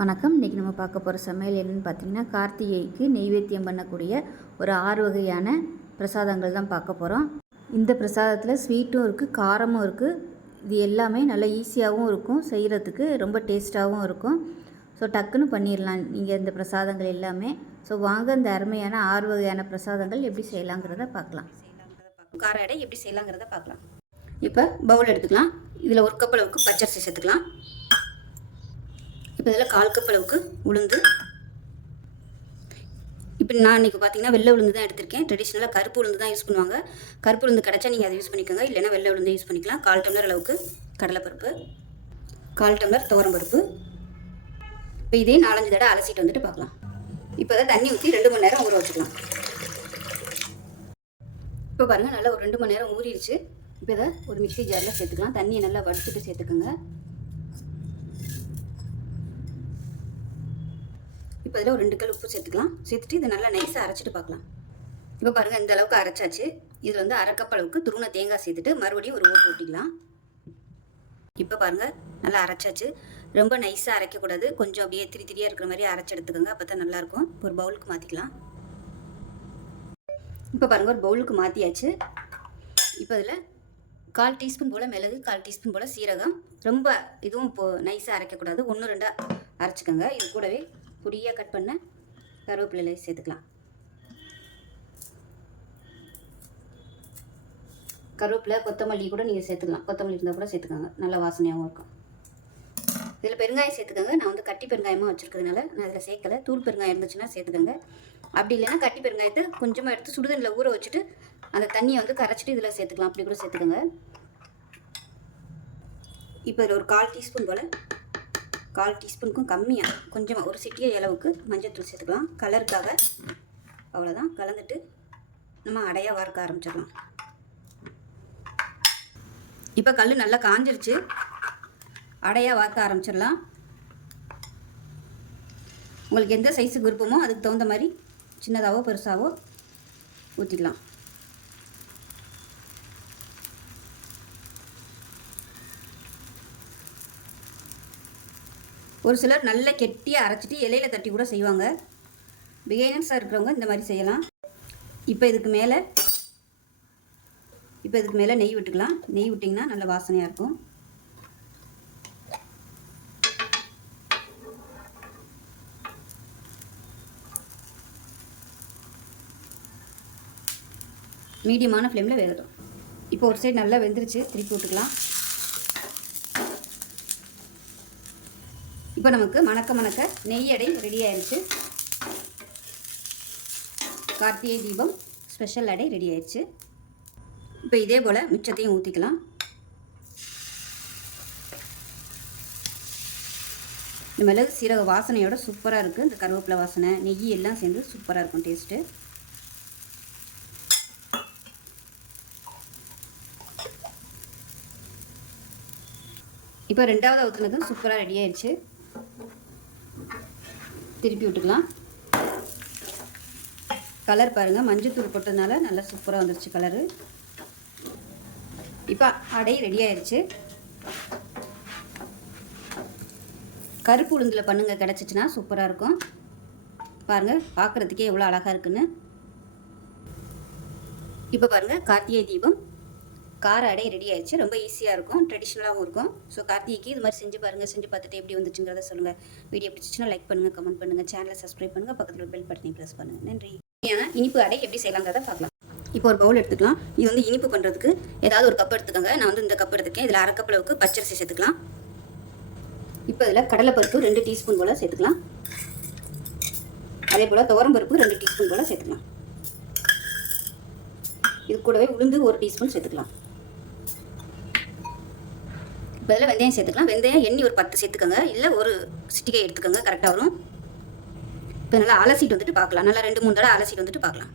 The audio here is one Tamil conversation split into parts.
வணக்கம். இன்றைக்கி நம்ம பார்க்க போகிற சமையல் என்னென்னு பார்த்தீங்கன்னா, கார்த்திகைக்கு நெய்வேத்தியம் பண்ணக்கூடிய ஒரு 6 வகையான பிரசாதங்கள் தான் பார்க்க போகிறோம். இந்த பிரசாதத்தில் ஸ்வீட்டும் இருக்குது, காரமும் இருக்குது. இது எல்லாமே நல்லா ஈஸியாகவும் இருக்கும், செய்கிறதுக்கு ரொம்ப டேஸ்ட்டாகவும் இருக்கும். ஸோ டக்குன்னு பண்ணிடலாம் நீங்கள் இந்த பிரசாதங்கள் எல்லாமே. ஸோ வாங்க இந்த அருமையான 6 வகையான பிரசாதங்கள் எப்படி செய்யலாங்கிறத பார்க்கலாம். கார அடை எப்படி செய்யலாங்கிறத பார்க்கலாம். இப்போ பவுல் எடுத்துக்கலாம். இதில் 1 கப் அளவுக்கு பச்சரிசி சேர்த்துக்கலாம். இப்போ இதில் 1/4 கப் அளவுக்கு உளுந்து. இப்போ நான் இன்றைக்கி பார்த்தீங்கன்னா வெள்ளை உளுந்து தான் எடுத்திருக்கேன். ட்ரெடிஷ்னலாக கருப்பு உளுந்து தான் யூஸ் பண்ணுவாங்க. கருப்பு உளுந்து கிடச்சா நீங்கள் அதை யூஸ் பண்ணிக்கோங்க, இல்லைன்னா வெள்ளை உளுந்து யூஸ் பண்ணிக்கலாம். 1/4 டம்ளர் அளவுக்கு கடலைப்பருப்பு, 1/4 டம்ளர் துவரம்பருப்பு. இப்போ இதே 4-5 தடவை அலசிட்டு வந்துட்டு பார்க்கலாம். இப்போ அதை தண்ணி ஊற்றி 2 மணி நேரம் ஊற வச்சுக்கலாம். இப்போ பாருங்கள், நல்லா ஒரு 2 மணி நேரம் ஊறிடுச்சு. இப்போ இதை ஒரு மிக்ஸி ஜாரில் சேர்த்துக்கலாம். தண்ணியை நல்லா வடிச்சிட்டு சேர்த்துக்கோங்க. இப்போ இதில் ஒரு 2 கல் உப்பு சேர்த்துக்கலாம். சேர்த்துட்டு இதை நல்லா நைஸாக அரைச்சிட்டு பார்க்கலாம். இப்போ பாருங்கள், இந்த அளவுக்கு அரைச்சாச்சு. இதில் வந்து 1/2 கப் அளவுக்கு துருவன தேங்காய் சேர்த்துட்டு மறுபடியும் ஒரு ஓட்டு ஊற்றிக்கலாம். இப்போ பாருங்கள், நல்லா அரைச்சாச்சு. ரொம்ப நைஸாக அரைக்கக்கூடாது, கொஞ்சம் அப்படியே திரியாக இருக்கிற மாதிரி அரைச்சி எடுத்துக்கோங்க. அப்போ தான் நல்லாயிருக்கும். ஒரு பவுலுக்கு மாற்றிக்கலாம். இப்போ பாருங்கள், ஒரு பவுலுக்கு மாற்றியாச்சு. இப்போ இதில் 1/4 டீஸ்பூன் போல் மிளகு, 1/4 டீஸ்பூன் போல் சீரகம். ரொம்ப இதுவும் இப்போது நைஸாக அரைக்கக்கூடாது, 1-2 அரைச்சிக்கோங்க. இது கூடவே பொடியாக கட் பண்ண கருவேப்பிலை சேர்த்துக்கலாம். கருவேப்பிலை, கொத்தமல்லி கூட நீங்கள் சேர்த்துக்கலாம். கொத்தமல்லி இருந்தால் கூட சேர்த்துக்கோங்க, நல்ல வாசனையாகவும் இருக்கும். இதில் பெருங்காயம் சேர்த்துக்கோங்க. நான் வந்து கட்டி பெருங்காயமாக வச்சுருக்கிறதுனால நான் இதில் சேர்க்கலை. தூள் பெருங்காயம் இருந்துச்சுன்னா சேர்த்துக்கோங்க. அப்படி இல்லைன்னா கட்டி பெருங்காயத்தை கொஞ்சமாக எடுத்து சுடுதண்ணில் ஊற வச்சுட்டு அந்த தண்ணியை வந்து கரைச்சிட்டு இதில் சேர்த்துக்கலாம். அப்படி கூட சேர்த்துக்கோங்க. இப்போ இதில் ஒரு 1/4 டீஸ்பூன் போல், 1/4 டீஸ்பூனுக்கும் கம்மியாக கொஞ்சமாக ஒரு சிட்டிகை அளவுக்கு மஞ்சள்தூள் சேர்த்துக்கலாம், கலருக்காக. அவ்வளோதான். கலந்துட்டு நம்ம அடையாக வறுக்க ஆரம்பிச்சிடலாம். இப்போ கல் நல்லா காஞ்சிருச்சு. அடையாக வறுக்க ஆரம்பிச்சிடலாம். உங்களுக்கு எந்த சைஸுக்கு விருப்பமோ அதுக்கு தகுந்த மாதிரி சின்னதாகவோ பெருசாகவோ ஊற்றிக்கலாம். ஒரு சிலர் நல்ல கெட்டியாக அரைச்சிட்டு இலையில் தட்டி கூட செய்வாங்க. பிகைனர்ஸாக இருக்கிறவங்க இந்த மாதிரி செய்யலாம். இப்போ இதுக்கு மேலே நெய் விட்டுக்கலாம். நெய் விட்டிங்கன்னா நல்ல வாசனையாக இருக்கும். மீடியமான ஃப்ளேமில் வேகட்டும். இப்போ ஒரு சைடு நல்லா வெந்துருச்சு, திருப்பி விட்டுக்கலாம். இப்போ நமக்கு மணக்க நெய் அடை ரெடி ஆயிடுச்சு. கார்த்திகை தீபம் ஸ்பெஷல் அடை ரெடி ஆயிடுச்சு. இப்போ இதே போல் மிச்சத்தையும் ஊற்றிக்கலாம். இந்த மிளகு சீரக வாசனையோட சூப்பராக இருக்குது. இந்த கருவேப்பிலை வாசனை, நெய் எல்லாம் சேர்ந்து சூப்பராக இருக்கும் டேஸ்ட்டு. இப்போ 2வது ஊற்றுனதும் சூப்பராக ரெடி ஆயிடுச்சு. திருப்பி விட்டுக்கலாம். கலர் பாருங்கள், மஞ்சள் போட்டதுனால நல்லா சூப்பராக வந்துருச்சு கலரு. இப்போ அடை ரெடி ஆயிடுச்சு. கருப்பு உளுந்தில் பண்ணுங்கள், கிடச்சிச்சின்னா சூப்பராக இருக்கும். பாருங்கள், பார்க்குறதுக்கே எவ்வளோ அழகாக இருக்குன்னு. இப்போ பாருங்கள், கார்த்திகை தீபம் கார அடை ரெடி ஆயிடுச்சு. ரொம்ப ஈஸியாக இருக்கும், ட்ரெடிஷ்னலாகவும் இருக்கும். ஸோ கார்த்திகைக்கு இது மாதிரி செஞ்சு பாருங்கள். செஞ்சு பார்த்துட்டு எப்படி வந்துச்சுங்கிறத சொல்லுங்கள். வீடியோ பிடிச்சிச்சுன்னா லைக் பண்ணுங்கள், கமெண்ட் பண்ணுங்கள், சேனலை சப்ஸ்கிரைப் பண்ணுங்கள், பக்கத்தில் பெல் பட்டனை ப்ரெஸ் பண்ணுங்கள். நன்றி. இனிப்பு அடை எப்படி செய்யலாங்கிறத பார்க்கலாம். இப்போ ஒரு பவுல் எடுத்துக்கலாம். இது வந்து இனிப்பு பண்ணுறதுக்கு ஏதாவது ஒரு கப் எடுத்துக்கோங்க. நான் வந்து இந்த கப் எடுத்துக்கேன். இதில் 1/2 கப் அளவுக்கு பச்சரிசி சேர்த்துக்கலாம். இப்போ இதில் கடலைப்பருப்பு 2 டீஸ்பூன் போல் சேர்த்துக்கலாம். அதே போல் துவரம்பருப்பு 2 டீஸ்பூன் போல் சேர்த்துக்கலாம். இது கூடவே உளுந்து 1 டீஸ்பூன் சேர்த்துக்கலாம். இப்போ இதில் வெந்தயம் சேர்த்துக்கலாம். வெந்தயம் எண்ணெய் ஒரு 10 சேர்த்துக்கோங்க, இல்லை ஒரு சிட்டிகை எடுத்துக்கோங்க, கரெக்டாக வரும். இப்போ நல்லா அலசிட்டு வந்துட்டு பார்க்கலாம். நல்லா 2-3 தடவை அலசிட்டு வந்துட்டு பார்க்கலாம்.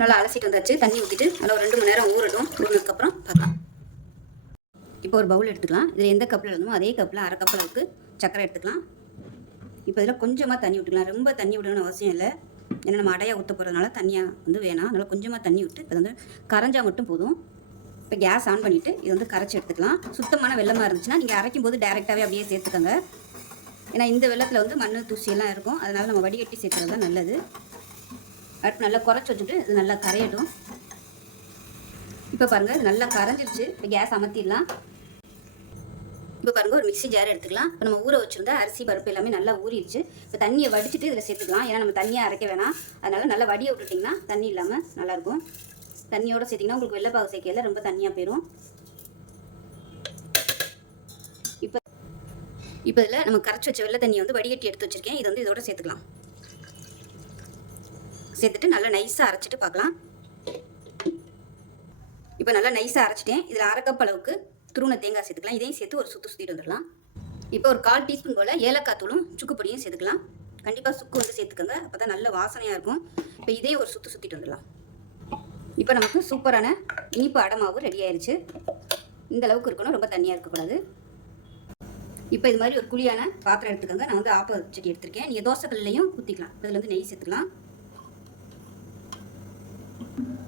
நல்லா அலசிட்டு வந்தாச்சு. தண்ணி ஊற்றிட்டு நல்லா ஒரு 2 மணி நேரம் ஊறட்டும். ஊறினதுக்கப்புறம் பார்க்கலாம். இப்போ ஒரு பவுல் எடுத்துக்கலாம். இதில் எந்த கப்பில் இருந்தோமோ அதே கப்பில் 1/2 கப் அளவுக்கு சர்க்கரை எடுத்துக்கலாம். இப்போ இதில் கொஞ்சமாக தண்ணி விட்டுக்கலாம். ரொம்ப தண்ணி விடணும்னு அவசியம் இல்லை. ஏன்னா நம்ம அடையாக ஊற்ற போகிறதுனால தண்ணியாக வந்து வேணாம். அதனால் கொஞ்சமாக தண்ணி விட்டு இப்போ வந்து கரைஞ்சால் மட்டும் போதும். இப்போ கேஸ் ஆன் பண்ணிவிட்டு இது வந்து கரைச்சி எடுத்துக்கலாம். சுத்தமான வெல்லமாக இருந்துச்சுன்னா நீங்கள் அரைக்கும் போது டேரெக்டாகவே அப்படியே சேர்த்துக்கோங்க. ஏன்னா இந்த வெள்ளத்தில் வந்து மண் தூசியெல்லாம் இருக்கும், அதனால் நம்ம வடிகட்டி சேர்க்குறது தான் நல்லது. அடுத்து நல்லா குறைச்சி வச்சுட்டு இது நல்லா கரையட்டும். இப்போ பாருங்கள் இது நல்லா கரைஞ்சிருச்சு. இப்போ கேஸ் அமர்த்திடலாம். இப்போ பாருங்கள் ஒரு மிக்ஸி ஜார் எடுத்துக்கலாம். இப்போ நம்ம ஊற வச்சுருந்தா அரிசி பருப்பு எல்லாமே நல்லா ஊறிடுச்சு. இப்போ தண்ணியை வடிச்சிட்டு இதில் சேர்த்துக்கலாம். ஏன்னா நம்ம தண்ணியாக அரைக்க வேணாம், அதனால் நல்லா வடியை விட்டுட்டிங்கன்னா தண்ணி இல்லாமல் நல்லாயிருக்கும். தண்ணியோடு சேர்த்திங்கன்னா உங்களுக்கு வெள்ளைப்பாகு சேர்க்கையில் ரொம்ப தண்ணியாக போயிடும். இப்போ இதில் நம்ம கரைச்சி வச்ச வெள்ளை தண்ணியை வந்து வடிகட்டி எடுத்து வச்சுருக்கேன். இது வந்து இதோட சேர்த்துக்கலாம். சேர்த்துட்டு நல்லா நைஸாக அரைச்சிட்டு பார்க்கலாம். இப்போ நல்லா நைஸாக அரைச்சிட்டேன். இதில் 1/2 கப் அளவுக்கு துருவன தேங்காய் சேர்த்துக்கலாம். இதையும் சேர்த்து ஒரு சுற்றிட்டு வந்துடலாம். இப்போ ஒரு 1/4 டீஸ்பூன் போல் ஏலக்காய் தூளும் சுக்கு பொடியும் சேர்த்துக்கலாம். கண்டிப்பாக சுக்கு வந்து சேர்த்துக்கோங்க, அப்போ தான் நல்ல வாசனையாக இருக்கும். இப்போ இதையும் ஒரு சுற்றிட்டு வந்துடலாம். இப்போ நமக்கு சூப்பரான இனிப்பு அடை மாவு ரெடி ஆயிடுச்சு. இந்த அளவுக்கு இருக்கணும், ரொம்ப தண்ணியாக இருக்கக்கூடாது. இப்போ இது மாதிரி ஒரு குழியான பாத்திரம் எடுத்துக்கோங்க. நான் வந்து ஆப்ப சட்டி எடுத்திருக்கேன். நீங்கள் தோசைக்கல்லையும் ஊற்றிக்கலாம். இதில் வந்து நெய் சேர்த்துக்கலாம்.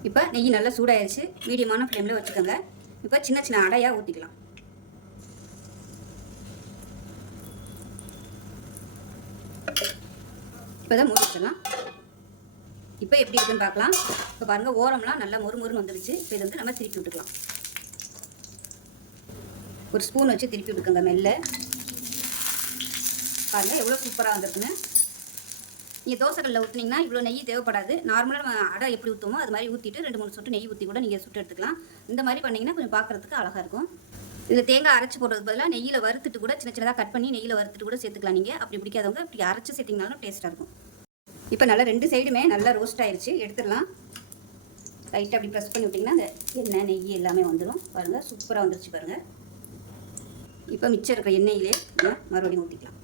இப்போ நெய் நல்லா சூடாயிருச்சு. மீடியமான ஃப்ளேமில் வச்சுக்கோங்க. இப்போ சின்ன சின்ன அடையாக ஊற்றிக்கலாம். இப்போ தான் மூடி வச்சிடலாம். இப்போ எப்படி இருக்குன்னு பார்க்கலாம். இப்போ பாருங்கள் ஓரம்லாம் நல்லா மொறுமொறுன்னு வந்துடுச்சு. இப்போ இது வந்து நம்ம திருப்பி விட்டுக்கலாம். ஒரு ஸ்பூன் வச்சு திருப்பி விட்டுக்கோங்க மெல்ல. பாருங்கள் எவ்வளோ சூப்பராக வந்திருக்குன்னு. நீங்கள் தோசைக்கல்லில் ஊற்றினீங்கன்னா இவ்வளோ நெய் தேவைப்படாது. நார்மலாக நம்ம அடை எப்படி ஊற்றுமோ அது மாதிரி ஊற்றிட்டு 2-3 சொட்டு நெய் ஊற்றி கூட நீங்கள் சுட்டு எடுத்துக்கலாம். இந்த மாதிரி பண்ணிங்கன்னா கொஞ்சம் பார்க்குறதுக்கு அழகாக இருக்கும். இதில் தேங்காய் அரைச்சி போடுறதுக்கு பதிலாக நெய்யில் வறுத்துட்டு கூட சின்ன சின்னதாக கட் பண்ணி நெய்யில் வறுத்துட்டு கூட சேர்த்துக்கலாம். நீங்கள் அப்படி பிடிக்காதவங்க இப்படி அரைச்சி சேர்த்திங்கனாலும் டேஸ்ட்டாக இருக்கும். இப்போ நல்லா 2 சைடுமே நல்லா ரோஸ்ட் ஆயிடுச்சு. எடுத்துடலாம். லைட்டாக அப்படி ப்ரெஸ் பண்ணி விட்டிங்கன்னா அந்த எண்ணெய் நெய் எல்லாமே வந்துடும். பாருங்கள் சூப்பராக வந்துருச்சு பாருங்கள். இப்போ மிச்சம் இருக்கிற எண்ணெயிலே மறுபடியும் ஊற்றிக்கலாம்.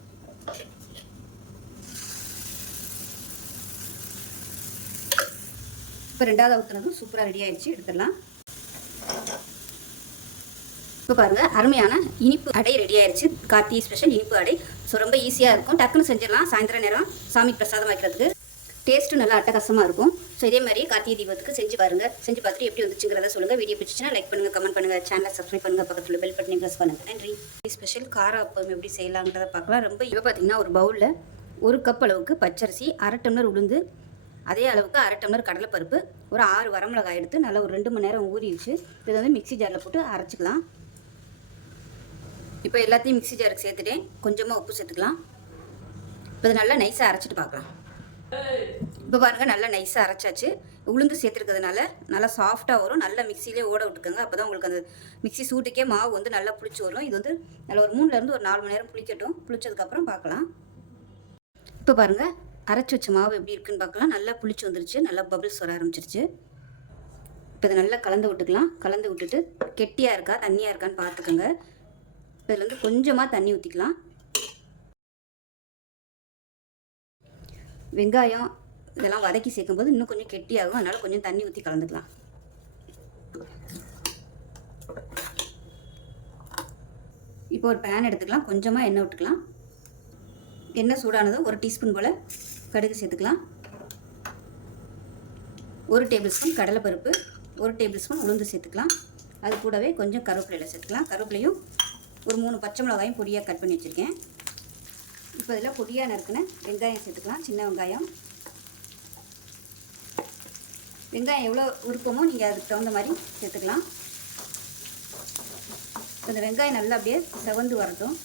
இப்போ 2வது ஊற்றுனதும் சூப்பராக ரெடி ஆயிடுச்சு. எடுத்துடலாம். இப்போ பாருங்கள் அருமையான இனிப்பு அடை ரெடி ஆயிடுச்சு. கார்த்திகை ஸ்பெஷல் இனிப்பு அடை. ஸோ ரொம்ப ஈஸியாக இருக்கும், டக்குன்னு செஞ்சிடலாம். சாயந்தர நேரம் சாமிக்கு பிரசாதம் வைக்கிறதுக்கு டேஸ்ட்டு நல்லா அட்டகாசமாக இருக்கும். ஸோ இதே மாதிரி கார்த்திகை தீபத்துக்கு செஞ்சு பாருங்கள். செஞ்சு பார்த்துட்டு எப்படி வந்துச்சுங்கிறத சொல்லுங்கள். வீடியோ பிடிச்சிச்சுன்னா லைக் பண்ணுங்கள், கமெண்ட் பண்ணுங்கள், சேனலை சப்ஸ்கிரைப் பண்ணுங்கள், பக்கத்தில் பெல் பட்டனை ப்ரெஸ் பண்ணுங்கள். நன்றி. ஸ்பெஷல் கார அப்பம் எப்படி செய்யலாங்கிறத பார்க்கலாம். ரொம்ப இப்போ பார்த்தீங்கன்னா ஒரு பவுலில் 1 கப் அளவுக்கு பச்சரிசி, 1/2 டம்ளர் உளுந்து, அதே அளவுக்கு 1/2 டம்ளர் கடலைப்பருப்பு, ஒரு 6 வரமிளகாய் எடுத்து நல்லா ஒரு 2 மணி நேரம் ஊறிடுச்சு. இதை வந்து மிக்ஸி ஜாரில் போட்டு அரைச்சிக்கலாம். இப்போ எல்லாத்தையும் மிக்ஸி ஜாருக்கு சேர்த்துட்டேன். கொஞ்சமாக உப்பு சேர்த்துக்கலாம். இப்போ இது நல்லா நைஸாக அரைச்சிட்டு பார்க்கலாம். இப்போ பாருங்கள் நல்லா நைஸாக அரைச்சாச்சு. உளுந்து சேர்த்துருக்கிறதுனால நல்லா சாஃப்டாக வரும். நல்லா மிக்சிலே ஓட விட்டுக்கோங்க. அப்போ தான் உங்களுக்கு அந்த மிக்ஸி சூட்டுக்கே மாவு வந்து நல்லா புளிச்சு வரும். இது வந்து நல்லா ஒரு 3லேருந்து ஒரு 4 மணி நேரம் புளிக்கட்டும். புளிச்சதுக்கப்புறம் பார்க்கலாம். இப்போ பாருங்கள் அரைச்சி வச்ச மாவு எப்படி இருக்குன்னு பார்க்கலாம். நல்லா புளிச்சு வந்துருச்சு. நல்லா பபிள்ஸ் வர ஆரம்பிச்சிருச்சு. இப்போ இதை நல்லா கலந்து விட்டுக்கலாம். கலந்து விட்டுட்டு கெட்டியாக இருக்கா தண்ணியாக இருக்கான்னு பார்த்துக்கோங்க. இப்போ இதில் வந்து கொஞ்சமாக தண்ணி ஊற்றிக்கலாம். வெங்காயம் இதெல்லாம் வதக்கி சேர்க்கும்போது இன்னும் கொஞ்சம் கெட்டியாகும். அதனால் கொஞ்சம் தண்ணி ஊற்றி கலந்துக்கலாம். இப்போ ஒரு பேன் எடுத்துக்கலாம். கொஞ்சமாக எண்ணெய் விட்டுக்கலாம். எண்ணெய் சூடானதும் 1 டீஸ்பூன் போல் கடுகு சேர்த்துக்கலாம். 1 டேபிள் ஸ்பூன் கடலைப்பருப்பு, 1 டேபிள் ஸ்பூன் உளுந்து சேர்த்துக்கலாம். அது கூடவே கொஞ்சம் கருவேப்பிலையில் சேர்த்துக்கலாம். கருவேப்பிலையும் ஒரு 3 பச்சை மிளகாயும் பொடியாக கட் பண்ணி வச்சுருக்கேன். இப்போ இதில் பொடியாக நறுக்கின வெங்காயம் சேர்த்துக்கலாம். சின்ன வெங்காயம். வெங்காயம் எவ்வளோ விருப்பமோ நீங்கள் அதுக்கு தகுந்த மாதிரி சேர்த்துக்கலாம். இந்த வெங்காயம் நல்லா அப்படியே செவந்து வரட்டும்.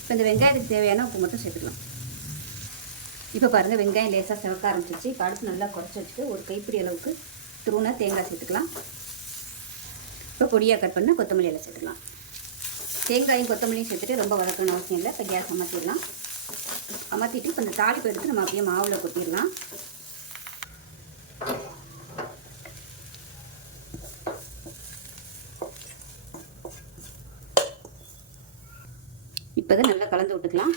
இப்போ இந்த வெங்காயத்துக்கு தேவையான உப்பு மட்டும் சேர்த்துக்கலாம். இப்போ பாருங்கள் வெங்காயம் லேசாக செவக்க ஆரம்பிச்சிச்சு. இப்போ அடுத்து நல்லா குறைச்சி வச்சுட்டு ஒரு கைப்பிடி அளவுக்கு துருவன தேங்காய் சேர்த்துக்கலாம். இப்போ பொடியாக கட் பண்ண கொத்தமல்லி எல்லாம் சேர்த்துக்கலாம். தேங்காயும் கொத்தமல்லியும் சேர்த்துட்டு ரொம்ப வதக்கணும்னு அவசியம் இல்லை. இப்போ கேஸ் அமர்த்திடலாம். அமர்த்திட்டு இப்போ இந்த தாளிப்பு எடுத்து நம்ம அப்படியே மாவில் கொட்டிடலாம். இப்போ தான் நல்லா கலந்து விட்டுக்கலாம்.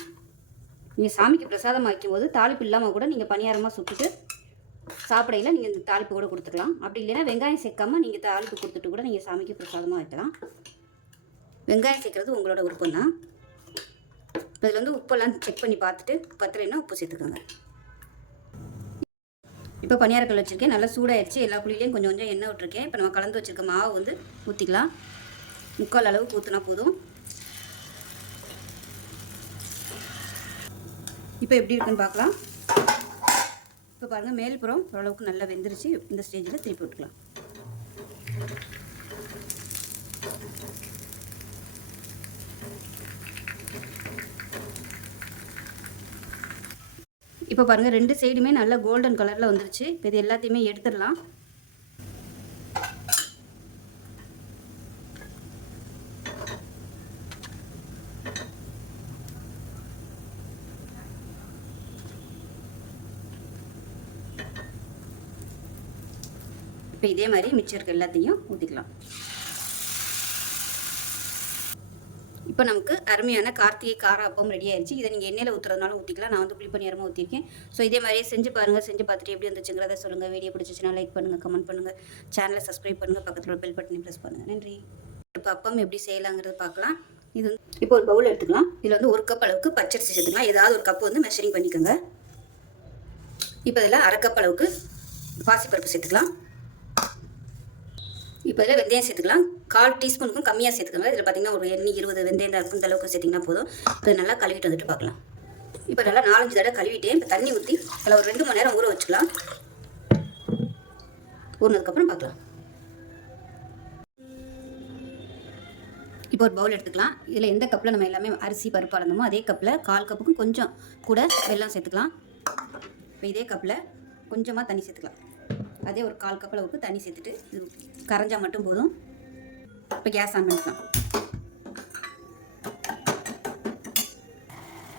நீங்கள் சாமிக்கு பிரசாதம் வைக்கும்போது தாளிப்பு இல்லாமல் கூட நீங்கள் பணியாரமாக சுட்டுட்டு சாப்பிடையில் நீங்கள் இந்த தாளிப்பு கூட கொடுத்துக்கலாம். அப்படி இல்லைன்னா வெங்காயம் சேர்க்காமல் நீங்கள் தாளிப்பு கொடுத்துட்டு கூட நீங்கள் சாமிக்கு பிரசாதமாக வைக்கலாம். வெங்காயம் சேர்க்குறது உங்களோட விருப்பம் தான். இப்போ இதில் வந்து உப்பெல்லாம் செக் பண்ணி பார்த்துட்டு பத்தலைன்னா உப்பு சேர்த்துக்கோங்க. இப்போ பணியாரக்கல் வச்சுருக்கேன். நல்லா சூடாகிடுச்சு. எல்லா குழியிலையும் கொஞ்சம் கொஞ்சம் எண்ணெய் விட்டுருக்கேன். இப்போ நம்ம கலந்து வச்சுருக்க மாவு வந்து ஊற்றிக்கலாம். 3/4 அளவுக்கு ஊற்றினா போதும். இப்போ எப்படி இருக்குன்னு பார்க்கலாம். இப்போ பாருங்கள், மேல்புறம் ஓரளவுக்கு நல்லா வெந்துருச்சு. இந்த ஸ்டேஜில் திருப்பி விட்டுக்கலாம். இப்போ பாருங்கள், 2 சைடுமே நல்லா கோல்டன் கலரில் வந்துருச்சு. இப்போ இது எல்லாத்தையுமே எடுத்துடலாம். இப்போ இதே மாதிரி மிச்சம் இருக்க எல்லாத்தையும் ஊற்றிக்கலாம். இப்போ நமக்கு அருமையான கார்த்திகை கார அப்பம் ரெடி ஆயிடுச்சு. இதை நீங்கள் எண்ணெயில் ஊற்றுறதுனாலும் ஊற்றிக்கலாம். நான் வந்து குழிப்பணியாரமாக ஊற்றிருக்கேன். ஸோ இதே மாதிரியே செஞ்சு பாருங்கள். செஞ்சு பார்த்துட்டு எப்படி வந்துச்சுங்கிறத சொல்லுங்கள். வீடியோ பிடிச்சிச்சுன்னா லைக் பண்ணுங்கள், கமெண்ட் பண்ணுங்கள், சேனலை சப்ஸ்கிரைப் பண்ணுங்கள், பக்கத்தில் பெல் பட்டனை ப்ரெஸ் பண்ணுங்கள். நன்றி. இப்போ அப்பம் எப்படி செய்யலாங்கிறது பார்க்கலாம். இது இப்போ ஒரு பவுல் எடுத்துக்கலாம். இதில் வந்து 1 கப் அளவுக்கு பச்சரிசி சேர்த்துக்கலாம். ஏதாவது ஒரு கப்பு வந்து மெஷரிங் பண்ணிக்கோங்க. இப்போ இதில் 1/2 கப் அளவுக்கு பாசிப்பருப்பு சேர்த்துக்கலாம். இப்போ இதில் வெந்தயம் சேர்த்துக்கலாம். 1/4 டீஸ்பூனுக்கும் கம்மியாக சேர்த்துக்கோங்க. இதில் பார்த்தீங்கன்னா ஒரு 20 வெந்தயம் தான் இருக்கும். இந்த அளவுக்கு சேர்த்திங்கன்னா போதும். இப்போ நல்லா கழுவிட்டு வந்துட்டு பார்க்கலாம். இப்போ நல்லா 4-5 தடவை கழுவிட்டேன். இப்போ தண்ணி ஊற்றி அதில் ஒரு 2 மணி நேரம் ஊற வச்சுக்கலாம். ஊறினதுக்கப்புறம் பார்க்கலாம். இப்போ ஒரு பவுல் எடுத்துக்கலாம். இதில் எந்த கப்பில் நம்ம எல்லாமே அரிசி பருப்பு அளந்தோமோ அதே கப்பில் 1/4 கப்புக்கும் கொஞ்சம் கூட வெல்லம் சேர்த்துக்கலாம். இப்போ இதே கப்பில் கொஞ்சமாக தண்ணி சேர்த்துக்கலாம். அதே ஒரு 1/4 கப் அளவுக்கு தண்ணி சேர்த்துட்டு இது கரைஞ்சால் மட்டும் போதும். இப்போ கேஸ் ஆன் பண்ணிக்கலாம்.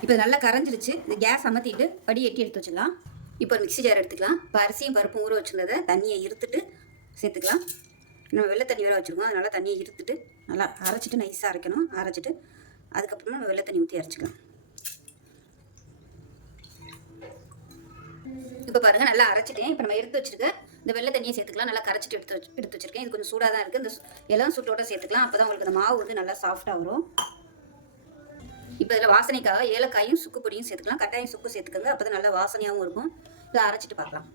இப்போ நல்லா கரைஞ்சிருச்சு. இது கேஸ் அமர்த்திட்டு எட்டி எடுத்து வச்சுக்கலாம். இப்போ ஒரு மிக்ஸி ஜார் எடுத்துக்கலாம். இப்போ அரிசியும் பருப்பும் ஊற வச்சுருந்ததை தண்ணியை இருத்துட்டு சேர்த்துக்கலாம். நம்ம வெள்ளை தண்ணி வேறு வச்சுருக்கோம். அதனால் தண்ணியை இருத்துட்டு நல்லா அரைச்சிட்டு நைஸாக அரைக்கணும். அரைச்சிட்டு அதுக்கப்புறமா நம்ம வெள்ளை தண்ணி ஊற்றி அரைச்சிக்கலாம். இப்போ பாருங்கள், நல்லா அரைச்சிட்டேன். இப்போ நம்ம எடுத்து வச்சுருக்க இந்த வெள்ளை தண்ணியை சேர்த்துக்கலாம். நல்லா கரைச்சிட்டு எடுத்து வச்சுருக்கேன். இது கொஞ்சம் சூடாக தான் இருக்குது. இந்த இளம் சூட்டோட சேர்த்துக்கலாம். அப்போ தான் உங்களுக்கு இந்த மாவு வந்து நல்லா சாஃப்டாக வரும். இப்போ இதில் வாசனைக்காக ஏலக்காயும் சுக்கு பொடியும் சேர்த்துக்கலாம். கட்டாயம் சுக்கு சேர்த்துக்கோங்க. அப்போ தான் நல்லா வாசனையாகவும் இருக்கும். இதை அரைச்சிட்டு பார்க்கலாம்.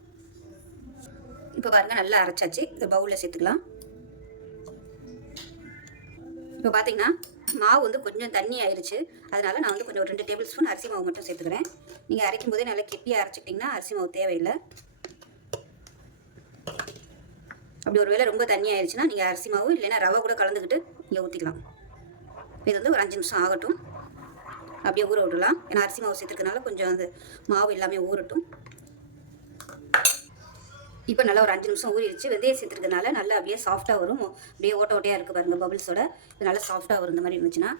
இப்போ பாருங்கள், நல்லா அரைச்சாச்சு. இந்த பவுலில் சேர்த்துக்கலாம். இப்போ பார்த்தீங்கன்னா மாவு வந்து கொஞ்சம் தண்ணி ஆயிடுச்சு. அதனால் நான் வந்து கொஞ்சம் ஒரு 2 டேபிள் ஸ்பூன் அரிசி மாவு மட்டும் சேர்த்துக்கிறேன். நீங்கள் அரைக்கும் போதே நல்லா கெட்டியாக அரைச்சிட்டிங்கன்னா அரிசி மாவு தேவையில்லை. அப்படி ஒரு வேளை ரொம்ப தண்ணி ஆயிடுச்சுன்னா நீங்கள் அரிசி மாவு இல்லைன்னா ரவை கூட கலந்துக்கிட்டு நீங்கள் ஊற்றிக்கலாம். இது வந்து ஒரு 5 நிமிஷம் ஆகட்டும். அப்படியே ஊற விடலாம். ஏன்னா அரிசி மாவு சேர்த்துக்கிறதுனால கொஞ்சம் அந்த மாவு எல்லாமே ஊறட்டும். இப்போ நல்லா ஒரு 5 நிமிஷம் ஊறிடுச்சு. வெந்தயம் சேர்த்துக்கிறதுனால நல்லா அப்படியே சாஃப்டாக வரும். அப்படியே ஓட்டையாக இருக்குது பாருங்கள் பபிள்ஸோட. இது நல்லா சாஃப்டாக வரும் இந்த மாதிரி இருந்துச்சுன்னா.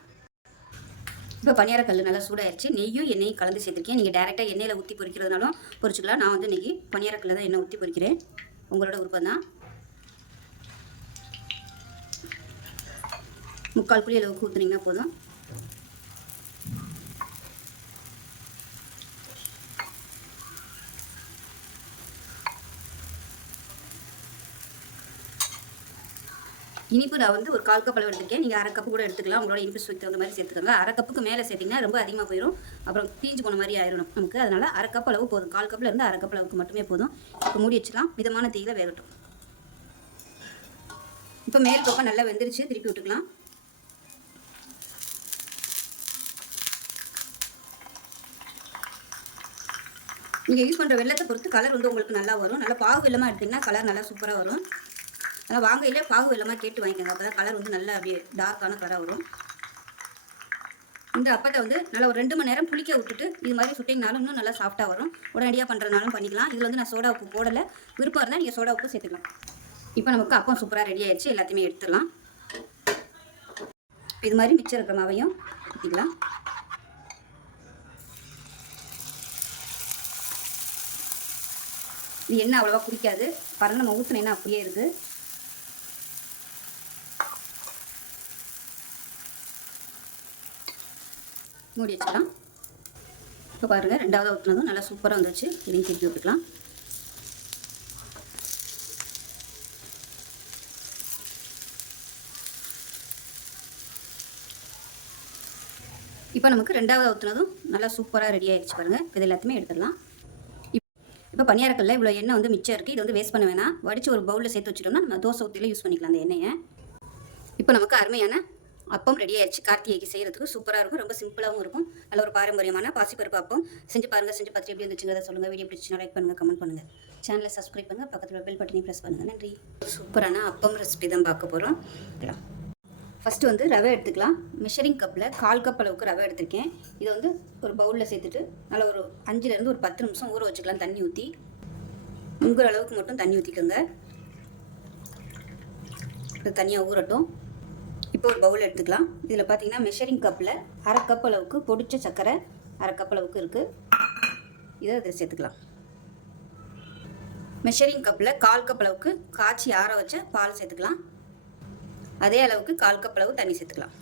இப்போ பனியாரக்கல் நல்லா சூடாயிருச்சு. நெய்யும் எண்ணெயும் கலந்து சேர்த்துருக்கேன். நீங்கள் டேரெக்டாக எண்ணெயில் ஊற்றி பொரிக்கிறதுனாலும் பொரிச்சிக்கலாம். நான் வந்து இன்றைக்கி பனியாரக்கல்ல தான் எண்ணெய் ஊற்றி பொரிக்கிறேன். உங்களோட விருப்பம் தான். 3/4 புளி அளவுக்கு ஊற்றுனீங்கன்னா போதும். இனிப்பு நான் வந்து ஒரு 1/4 கப் அளவு எடுத்துருக்கேன். நீங்கள் 1/2 கப்பு கூட எடுத்துக்கலாம். உங்களோட இனிப்பு சுவைக்கு தகுந்த மாதிரி சேர்த்துக்கோங்க. 1/2 கப்புக்கு மேலே சேர்த்திங்கன்னா ரொம்ப அதிகமாக போயிடும். அப்புறம் தீஞ்சு போன மாதிரி ஆயிடும் நமக்கு. அதனால் 1/2 கப் அளவு போதும். 1/4 கப்பில் இருந்து 1/2 கப் அளவுக்கு மட்டுமே போதும். இப்போ மூடி வச்சுக்கலாம். மிதமான தீயில வேகட்டும். இப்போ மேல் பக்கம் நல்லா வெந்துருச்சு. திருப்பி விட்டுக்கலாம். நீங்கள் யூஸ் பண்ணுற வெள்ளத்தை பொறுத்து கலர் வந்து உங்களுக்கு நல்லா வரும். நல்லா பாகு வெள்ளமாக எடுத்திங்கன்னா கலர் நல்லா சூப்பராக வரும். ஆனால் வாங்கையில் பாகு வெள்ளமாக கேட்டு வாங்கிக்கோங்க. அப்போ தான் கலர் வந்து நல்லா அப்படியே டார்க்கான கலராக வரும். இந்த அப்பத்தை வந்து நல்லா ஒரு 2 மணி நேரம் புளிக்க விட்டுட்டு இது மாதிரி சுட்டிங்கனாலும் இன்னும் நல்லா சாஃப்டாக வரும். உடனடியாக பண்ணுறதுனாலும் பண்ணிக்கலாம். இதில் வந்து நான் சோடா உப்பு போடலை. விருப்பம் இருந்தால் நீங்கள் சோடா உப்பு சேர்த்துக்கலாம். இப்போ நமக்கு அப்பம் சூப்பராக ரெடி ஆயிடுச்சு. எல்லாத்தையுமே எடுத்துடலாம். இது மாதிரி மிச்சம் இருக்கிற மாவையும் ஊற்றிக்கலாம். இது எண்ணெய் அவ்வளோவா குடிக்காது. பாருங்கள், நம்ம ஊற்றின எண்ணெய் அப்படியே இருக்குது. மூடி வச்சுக்கலாம். இப்போ பாருங்கள், 2வது ஊற்றினதும் நல்லா சூப்பராக வந்துச்சு. இதையும் திருப்பி விட்டுக்கலாம். இப்போ நமக்கு 2வது ஊற்றினதும் நல்லா சூப்பராக ரெடி ஆகிடுச்சு பாருங்கள். இது எல்லாத்தையுமே எடுத்துடலாம். இப்போ பனியாரக்கல்ல இவ்வளோ எண்ணெய் வந்து மிச்சம் இருக்குது. இது வந்து வேஸ்ட் பண்ண வேணாம். வடித்து ஒரு பவுலில் சேர்த்து வச்சுட்டோம்னா நம்ம தோசை ஊற்றியில் யூஸ் பண்ணிக்கலாம் அந்த எண்ணெயை. இப்போ நமக்கு அருமையான அப்பம் ரெடி ஆயிடுச்சு. கார்த்திகைக்கு செய்கிறதுக்கு சூப்பராக இருக்கும். ரொம்ப சிம்பிளாகவும் இருக்கும். நல்ல ஒரு பாரம்பரியமான பாசிப்பருப்பு அப்பம் செஞ்சு பாருங்கள். செஞ்சு பார்த்துட்டு எப்படி இருந்துச்சுங்கிறத சொல்லுங்கள். வீடியோ பிடிச்சினா லைக் பண்ணுங்கள், கமெண்ட் பண்ணுங்கள். சேனலை சப்ஸ்கிரைப் பண்ணுங்கள். பக்கத்தில் பெல் பட்டனையும் ப்ரெஸ் பண்ணுங்கள். நன்றி. சூப்பரான அப்பம் ரெசிபி தான் பார்க்க போகிறோம். ஃபஸ்ட்டு வந்து ரவை எடுத்துக்கலாம். மெஷரிங் கப்பில் 1/4 கப் அளவுக்கு ரவை எடுத்திருக்கேன். இதை வந்து ஒரு பவுலில் சேர்த்துட்டு நல்லா ஒரு 5லேருந்து ஒரு 10 நிமிஷம் ஊற வச்சுக்கலாம். தண்ணி ஊற்றி முங்குற அளவுக்கு மட்டும் தண்ணி ஊற்றிக்கோங்க. இது தனியாக ஊறட்டும். இப்போ ஒரு பவுல் எடுத்துக்கலாம். இதில் பார்த்தீங்கன்னா மெஷரிங் கப்பில் 1/2 கப் அளவுக்கு பொடிச்ச சர்க்கரை 1/2 கப் அளவுக்கு இருக்குது. இதை இதில் சேர்த்துக்கலாம். மெஷரிங் கப்பில் 1/4 கப் அளவுக்கு காய்ச்சி ஆற வச்ச பால் சேர்த்துக்கலாம். அதே அளவுக்கு 1/4 கப் அளவு தண்ணி சேர்த்துக்கலாம்.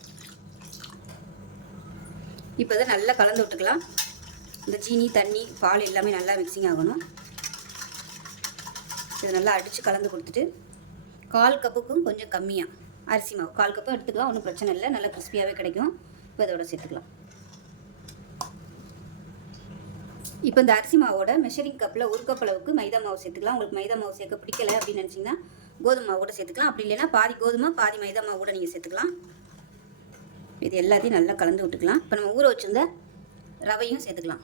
இப்போ இதை நல்லா கலந்து விட்டுக்கலாம். இந்த சீனி, தண்ணி, பால் எல்லாமே நல்லா மிக்சிங் ஆகணும். இதை நல்லா அடித்து கலந்து கொடுத்துட்டு 1/4 கப்புக்கும் கொஞ்சம் கம்மியாக அரிசி மாவு 1/4 கப்பும் எடுத்துக்கலாம். ஒன்றும் பிரச்சனை இல்லை. நல்லா கிறிஸ்பியாகவே கிடைக்கும். இப்போ இதோட சேர்த்துக்கலாம். இப்போ இந்த அரிசி மாவோட மெஷரிங் கப்பில் 1 கப் அளவுக்கு மைதா மாவு சேர்த்துக்கலாம். உங்களுக்கு மைதா மாவு சேர்க்க பிடிக்கலை அப்படின்னு நினச்சிங்கன்னா கோதுமை மாவு கூட சேர்த்துக்கலாம். அப்படி இல்லைன்னா பாதி கோதுமை பாதி மைதா மாவு கூட நீங்கள் சேர்த்துக்கலாம். இது எல்லாத்தையும் நல்லா கலந்து விட்டுக்கலாம். இப்போ நம்ம ஊற வச்சுருந்த ரவையும் சேர்த்துக்கலாம்.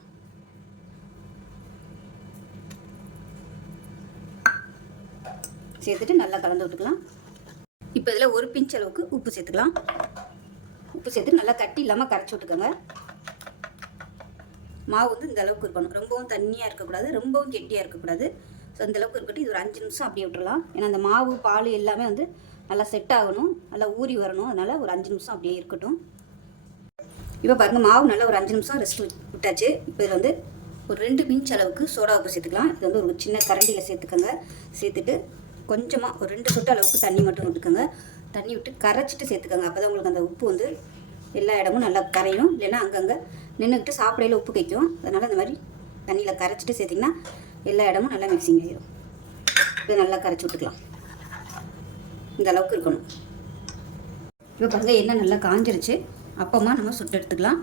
சேர்த்துட்டு நல்லா கலந்து விட்டுக்கலாம். இப்போ இதில் ஒரு பிஞ்ச் அளவுக்கு உப்பு சேர்த்துக்கலாம். உப்பு சேர்த்து நல்லா கட்டி இல்லாமல் கரைச்சி விட்டுக்கோங்க. மாவு வந்து இந்த அளவுக்கு இருக்கணும். ரொம்பவும் தண்ணியாக இருக்கக்கூடாது, ரொம்பவும் கெட்டியாக இருக்கக்கூடாது. ஸோ அந்தளவுக்கு இருக்கட்டும். இது ஒரு 5 நிமிஷம் அப்படியே விட்டுறலாம். ஏன்னா அந்த மாவு பால் எல்லாமே வந்து நல்லா செட் ஆகணும், நல்லா ஊறி வரணும். அதனால் ஒரு 5 நிமிஷம் அப்படியே இருக்கட்டும். இப்போ பாருங்கள், மாவு நல்லா ஒரு 5 நிமிஷம் ரெஸ்ட் விட்டாச்சு. இப்போ இதில் வந்து ஒரு 2 பிஞ்ச் அளவுக்கு சோடா உப்பு சேர்த்துக்கலாம். இது வந்து ஒரு சின்ன கரண்டியில் சேர்த்துக்கோங்க. சேர்த்துட்டு கொஞ்சமாக ஒரு 2 சொட்டு அளவுக்கு தண்ணி மட்டும் விட்டுக்கோங்க. தண்ணி விட்டு கரைச்சிட்டு சேர்த்துக்கோங்க. அப்போ தான் உங்களுக்கு அந்த உப்பு வந்து எல்லா இடமும் நல்லா கரையும். இல்லைன்னா அங்கங்கே நின்றுக்கிட்டு சாப்பிடையில் உப்பு கைக்கும். அதனால் இந்த மாதிரி தண்ணியில் கரைச்சிட்டு சேர்த்திங்கன்னா எல்லா இடமும் நல்லா மிக்சிங் ஆகிடும். இதை நல்லா கரைச்சி விட்டுக்கலாம். இந்த அளவுக்கு இருக்கணும். இப்போ பாருங்கள், எண்ணெய் நல்லா காஞ்சிருச்சு. அப்பமா நம்ம சுட்டு எடுத்துக்கலாம்.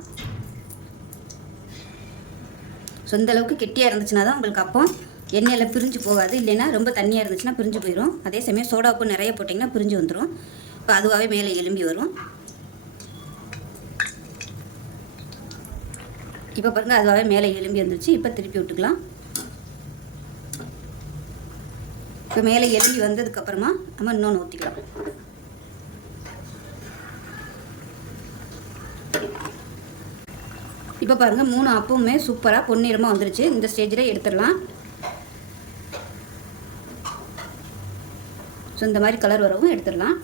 ஸோ இந்த அளவுக்கு கெட்டியாக இருந்துச்சுன்னா தான் உங்களுக்கு அப்பம் எண்ணெயில் பிரிஞ்சு போகாது. இல்லைன்னா ரொம்ப தண்ணியாக இருந்துச்சுன்னா பிரிஞ்சு போயிடும். அதே சமயம் சோடா உப்பு நிறைய போட்டிங்கன்னா பிரிஞ்சு வந்துடும். இப்போ அதுவாகவே மேலே எலும்பி வரும். இப்போ பாருங்கள், அதுவாகவே மேலே எலும்பி வந்துருச்சு. இப்போ திருப்பி விட்டுக்கலாம். இப்போ மேலே எலும்பி வந்ததுக்கப்புறமா நம்ம இன்னொன்று ஊற்றிக்கலாம். இப்போ பாருங்கள், 3 அப்பவுமே சூப்பராக பொன்னிறமாக வந்துருச்சு. இந்த ஸ்டேஜில் எடுத்துடலாம். ஸோ இந்த மாதிரி கலர் வரவும் எடுத்துடலாம்.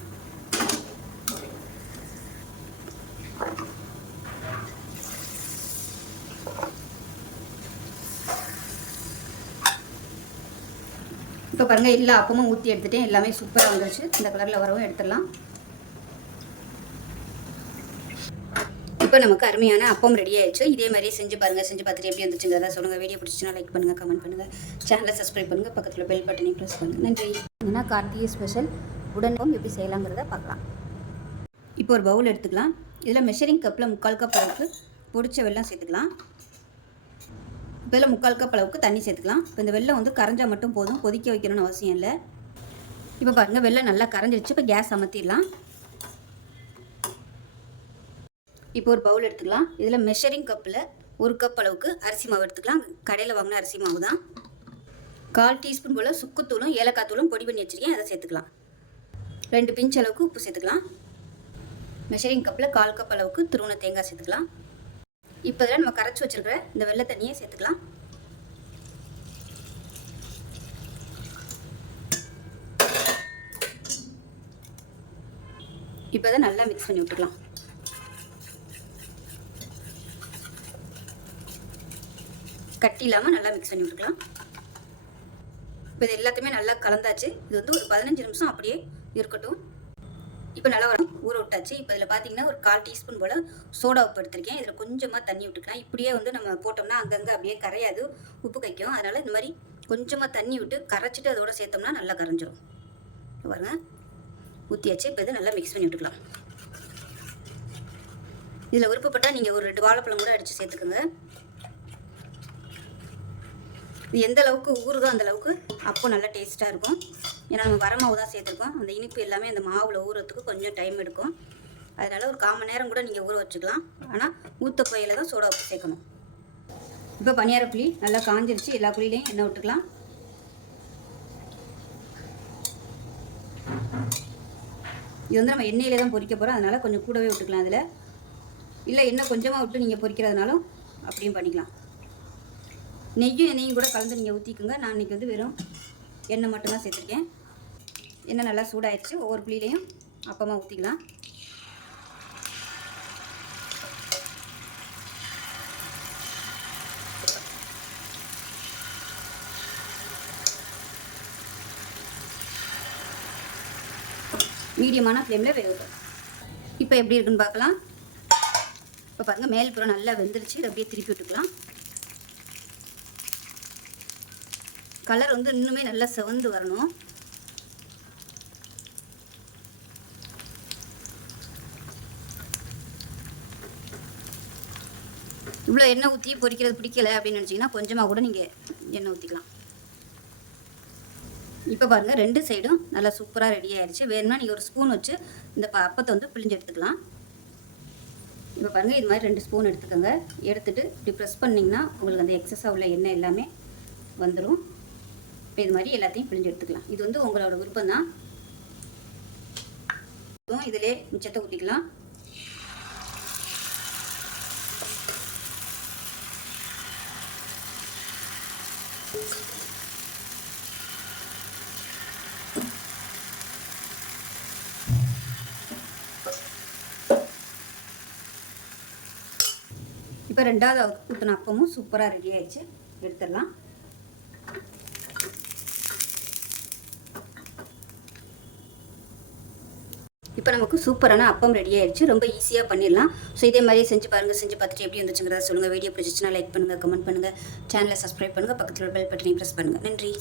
இப்போ பாருங்கள், எல்லா அப்பமும் ஊற்றி எடுத்துகிட்டேன். எல்லாமே சூப்பராக வந்துருச்சு. இந்த கலரில் வரவும் எடுத்துடலாம். இப்போ நமக்கு அருமையான அப்பம் ரெடி ஆயிடுச்சு. இதே மாதிரியே செஞ்சு பாருங்கள். செஞ்சு பார்த்துட்டு எப்படி வந்துச்சுங்கிறத சொல்லுங்கள். வீடியோ பிடிச்சிச்சுன்னா லைக் பண்ணுங்கள், கமெண்ட் பண்ணுங்கள். சேனலை சப்ஸ்கிரைப் பண்ணுங்கள். பக்கத்தில் பெல் பட்டனையும் ப்ரெஸ் பண்ணுங்கள். நன்றி. ஏன்னா கார்த்திகை ஸ்பெஷல் உடனே எப்படி செய்யலாங்கிறத பார்க்கலாம். இப்போ ஒரு பவுல் எடுத்துக்கலாம். இதில் மெஷரிங் கப்பில் 3/4 கப் அளவுக்கு பொடிச்ச வெல்லம் சேர்த்துக்கலாம். இப்போ இதில் 3/4 கப் அளவுக்கு தண்ணி சேர்த்துக்கலாம். இப்போ இந்த வெல்லம் வந்து கரைஞ்சால் மட்டும் போதும், கொதிக்க வைக்கணும்னு அவசியம் இல்லை. இப்போ பாருங்கள், வெல்லம் நல்லா கரைஞ்சிருச்சு. இப்போ கேஸ் அமர்த்திடலாம். இப்போ ஒரு பவுல் எடுத்துக்கலாம். இதில் மெஷரிங் கப்பில் 1 கப் அளவுக்கு அரிசி மாவு எடுத்துக்கலாம். கடையில் வாங்கின அரிசி மாவு தான். 1/4 டீஸ்பூன் போல் சுக்குத்தூளும் ஏலக்காய் தூளும் பொடி பண்ணி வச்சுருக்கேன். அதை சேர்த்துக்கலாம். 2 பிஞ்ச் அளவுக்கு உப்பு சேர்த்துக்கலாம். மெஷரிங் கப்பில் 1/4 கப் அளவுக்கு துருவன தேங்காய் சேர்த்துக்கலாம். இப்போ இதில் நம்ம கரைச்சி வச்சுருக்கிற இந்த வெள்ளை தண்ணியை சேர்த்துக்கலாம். இப்போ இதை நல்லா மிக்ஸ் பண்ணி விட்டுக்கலாம். கட்டி இல்லாமல் நல்லா மிக்ஸ் பண்ணி விட்டுக்கலாம். இப்போ இது எல்லாத்தையுமே நல்லா கலந்தாச்சு. இது வந்து ஒரு 15 நிமிஷம் அப்படியே இருக்கட்டும். இப்போ நல்லா ஊற விட்டாச்சு. இப்போ இதில் பார்த்தீங்கன்னா ஒரு 1/4 டீஸ்பூன் போல் சோடா உப்பு எடுத்திருக்கேன். இதில் கொஞ்சமாக தண்ணி விட்டுக்கலாம். இப்படியே வந்து நம்ம போட்டோம்னா அங்கங்கே அப்படியே கரையாது, உப்பு கைக்கும். அதனால் இந்த மாதிரி கொஞ்சமாக தண்ணி விட்டு கரைச்சிட்டு அதோட சேர்த்தோம்னா நல்லா கரைஞ்சிரும். பாருங்க, ஊற்றியாச்சு. இப்போ இதை நல்லா மிக்ஸ் பண்ணி விட்டுக்கலாம். இதில் விருப்பப்பட்டால் நீங்கள் ஒரு 2 வாழைப்பழம் கூட அடித்து சேர்த்துக்கோங்க. இது எந்த அளவுக்கு ஊறுதோ அந்த அளவுக்கு அப்போ நல்லா டேஸ்ட்டாக இருக்கும். ஏன்னா நம்ம வரமாவு தான் சேர்த்துருக்கோம். அந்த இனிப்பு எல்லாமே அந்த மாவில் ஊறுறதுக்கு கொஞ்சம் டைம் எடுக்கும். அதனால் ஒரு 1/4 மணி நேரம் கூட நீங்கள் ஊற வச்சுக்கலாம். ஆனால் ஊற்ற புகையில் தான் சோடா உப்பு சேர்க்கணும். இப்போ பணியார புளி நல்லா காஞ்சிருச்சு. எல்லா புளியிலையும் எண்ணெய் விட்டுக்கலாம். இது வந்து நம்ம எண்ணெயில் தான் பொரிக்க போகிறோம். அதனால் கொஞ்சம் கூடவே விட்டுக்கலாம். அதில் இல்லை எண்ணெய் கொஞ்சமாக விட்டு நீங்கள் பொரிக்கிறதுனாலும் அப்படியும் பண்ணிக்கலாம். நெய்யும் கூட கலந்து நீங்கள் ஊற்றிக்குங்க. நான் இன்றைக்கி வந்து வெறும் எண்ணெய் மட்டும்தான் சேர்த்துருக்கேன். எண்ணெய் நல்லா சூடாகிடுச்சு. ஒவ்வொரு புளியிலையும் அப்பமாக ஊற்றிக்கலாம். மீடியமான ஃப்ளேமில் வேகட்டும். இப்போ எப்படி இருக்குன்னு பார்க்கலாம். இப்போ பாருங்கள், மேல் புறம் நல்லா வெந்துருச்சு. இதை அப்படியே திருப்பி விட்டுக்கலாம். கலர் வந்து இன்னுமே நல்லா செவந்து வரணும். இவ்வளோ எண்ணெய் ஊற்றி பொரிக்கிறது பிடிக்கலை அப்படின்னு நினச்சிங்கன்னா கொஞ்சமாக கூட நீங்கள் எண்ணெய் ஊற்றிக்கலாம். இப்போ பாருங்கள், 2 சைடும் நல்லா சூப்பராக ரெடி ஆயிடுச்சு. வேணும்னா நீங்கள் ஒரு ஸ்பூன் வச்சு இந்த அப்பத்தை வந்து பிழிஞ்சு எடுத்துக்கலாம். இப்போ பாருங்கள், இது மாதிரி 2 ஸ்பூன் எடுத்துக்கோங்க. எடுத்துகிட்டு இப்படி ப்ரெஸ் பண்ணிங்கன்னா உங்களுக்கு அந்த எக்ஸஸாக உள்ள எண்ணெய் எல்லாமே வந்துடும். இப்போ இது மாதிரி எல்லாத்தையும் பிழிஞ்சு எடுத்துக்கலாம். இது வந்து உங்களோட விருப்பம் தான். இதிலே மிச்சத்தை ஊற்றிக்கலாம். இப்போ 2வது ஊற்றின அப்பமும் சூப்பராக ரெடி ஆயிடுச்சு. எடுத்துடலாம். இப்போ நமக்கு சூப்பரான அப்பம் ரெடி ஆயிடுச்சு. ரொம்ப ஈஸியாக பண்ணிடலாம். ஸோ இதே மாதிரி செஞ்சு பாருங்கள். செஞ்சு பார்த்துட்டு எப்படி வந்துச்சுங்கிறத சொல்லுங்கள். வீடியோ பிடிச்சிச்சுன்னா லைக் பண்ணுங்கள், கமெண்ட் பண்ணுங்கள், சேனலை சப்ஸ்கிரைப் பண்ணுங்கள், பக்கத்தில் பெல் பட்டனையும் ப்ரெஸ் பண்ணுங்கள். நன்றி.